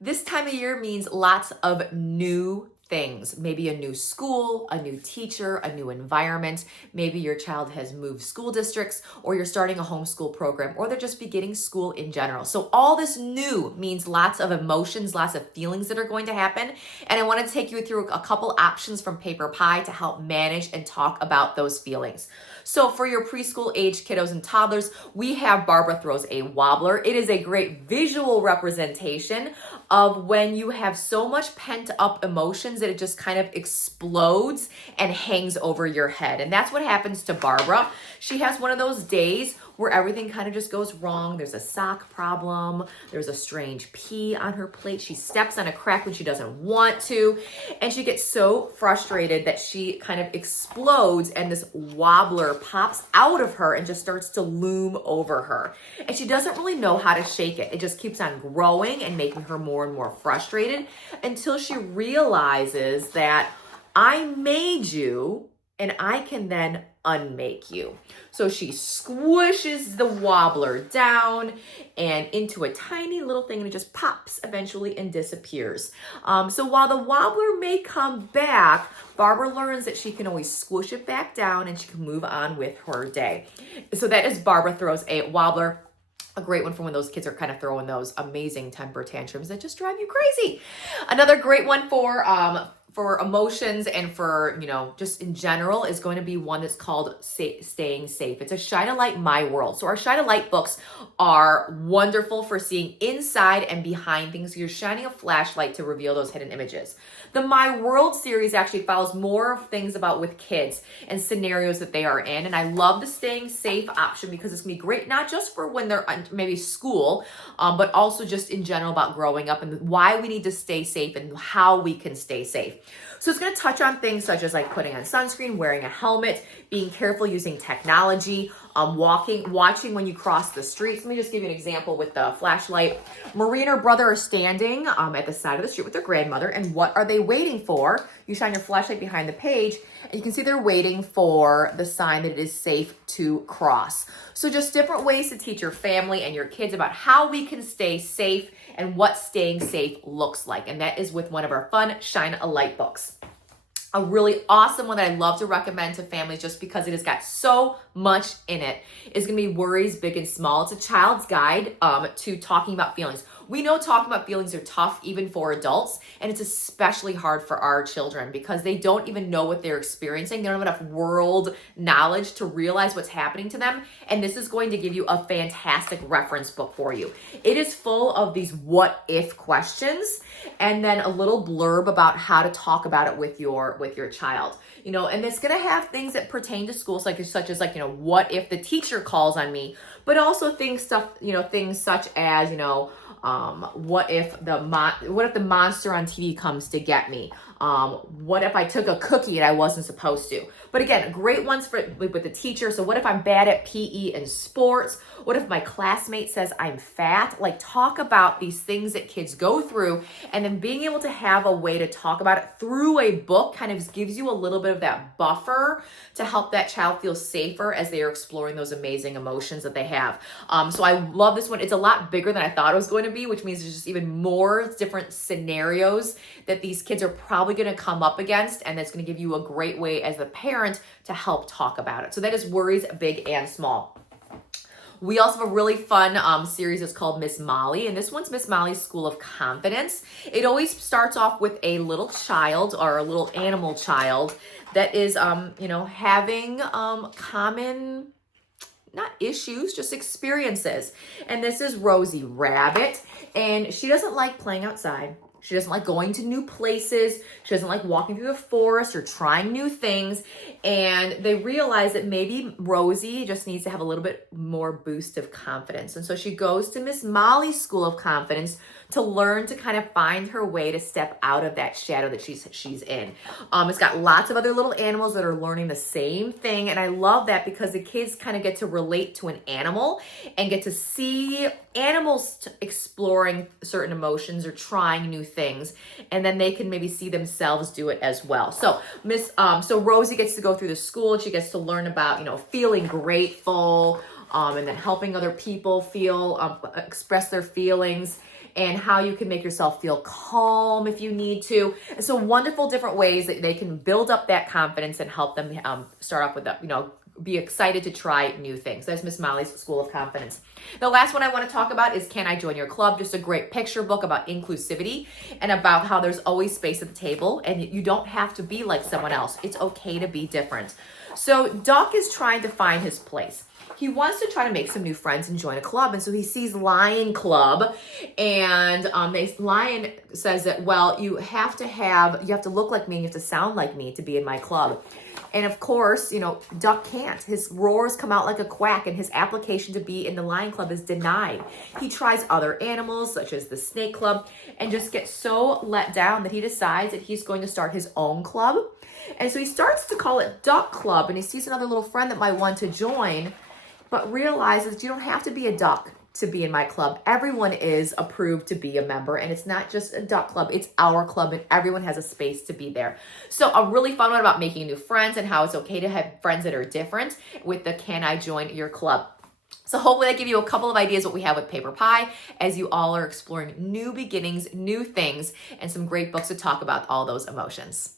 This time of year means lots of new things. Maybe a new school, a new teacher, a new environment. Maybe your child has moved school districts, or you're starting a homeschool program, or they're just beginning school in general. So all this new means lots of emotions, lots of feelings that are going to happen. And I want to take you through a couple options from PaperPie to help manage and talk about those feelings. So for your preschool age kiddos and toddlers, we have Barbara Throws a Wobbler. It is a great visual representation of when you have so much pent up emotions that it just kind of explodes and hangs over your head. And that's what happens to Barbara. She has one of those days where everything kind of just goes wrong. There's a sock problem. There's a strange pee on her plate. She steps on a crack when she doesn't want to. And she gets so frustrated that she kind of explodes, and this wobbler pops out of her and just starts to loom over her. And she doesn't really know how to shake it. It just keeps on growing and making her more and more frustrated until she realizes that I made you and I can then unmake you. So she squishes the wobbler down and into a tiny little thing, and it just pops eventually and disappears. So while the wobbler may come back, Barbara learns that she can always squish it back down and she can move on with her day. So that is Barbara Throws a Wobbler. A great one for when those kids are kind of throwing those amazing temper tantrums that just drive you crazy. Another great one for emotions and for, just in general is going to be one that's called Staying Safe. It's a Shine a Light My World. So our Shine a Light books are wonderful for seeing inside and behind things. So you're shining a flashlight to reveal those hidden images. The My World series actually follows more of things about with kids and scenarios that they are in. And I love the Staying Safe option because it's going to be great, not just for when they're maybe school, but also just in general about growing up and why we need to stay safe and how we can stay safe. So it's going to touch on things such as like putting on sunscreen, wearing a helmet, being careful using technology, watching when you cross the streets. Let me just give you an example with the flashlight. Marie and her brother are standing at the side of the street with their grandmother, and what are they waiting for? You shine your flashlight behind the page, and you can see they're waiting for the sign that it is safe to cross. So just different ways to teach your family and your kids about how we can stay safe and what staying safe looks like. And that is with one of our fun Shine a Light books. A really awesome one that I love to recommend to families just because it has got so much in it is going to be Worries Big and Small. It's a child's guide to talking about feelings. We know talking about feelings are tough even for adults, and it's especially hard for our children because they don't even know what they're experiencing. They don't have enough world knowledge to realize what's happening to them, and this is going to give you a fantastic reference book for you. It is full of these what if questions and then a little blurb about how to talk about it with your child. And it's going to have things that pertain to school, such as what if the teacher calls on me, but also things such as, what if the monster on TV comes to get me? What if I took a cookie and I wasn't supposed to? But again, great ones with the teacher. So what if I'm bad at PE and sports? What if my classmate says I'm fat? Like, talk about these things that kids go through, and then being able to have a way to talk about it through a book kind of gives you a little bit of that buffer to help that child feel safer as they are exploring those amazing emotions that they have. So I love this one. It's a lot bigger than I thought it was going to be, which means there's just even more different scenarios that these kids are probably going to come up against, and that's going to give you a great way as the parent to help talk about it. So that is Worries Big and Small. We also have a really fun series that's called Miss Molly, and this one's Miss Molly's School of Confidence. It always starts off with a little child or a little animal child that is, having common, not issues, just experiences. And this is Rosie Rabbit, and she doesn't like playing outside. She doesn't like going to new places. She doesn't like walking through the forest or trying new things. And they realize that maybe Rosie just needs to have a little bit more boost of confidence. And so she goes to Miss Molly's School of Confidence to learn to kind of find her way to step out of that shadow that she's in. It's got lots of other little animals that are learning the same thing. And I love that because the kids kind of get to relate to an animal and get to see animals exploring certain emotions or trying new things, and then they can maybe see themselves do it as well. So Rosie gets to go through the school, and she gets to learn about feeling grateful, and then helping other people express their feelings. and how you can make yourself feel calm if you need to. And so wonderful different ways that they can build up that confidence and help them start off with that, be excited to try new things. That's Miss Molly's School of Confidence. The last one I want to talk about is Can I Join Your Club? Just a great picture book about inclusivity and about how there's always space at the table and you don't have to be like someone else. It's okay to be different. So Duck is trying to find his place. He wants to try to make some new friends and join a club. And so he sees Lion Club, and Lion says that, well, you have to look like me and you have to sound like me to be in my club. And of course, Duck can't. His roars come out like a quack, and his application to be in the Lion Club is denied. He tries other animals, such as the Snake Club, and just gets so let down that he decides that he's going to start his own club. And so he starts to call it Duck Club, and he sees another little friend that might want to join, but realizes you don't have to be a duck to be in my club. Everyone is approved to be a member, and it's not just a duck club, it's our club, and everyone has a space to be there. So a really fun one about making new friends and how it's okay to have friends that are different with the Can I Join Your Club? So hopefully that give you a couple of ideas what we have with PaperPie as you all are exploring new beginnings, new things, and some great books to talk about all those emotions.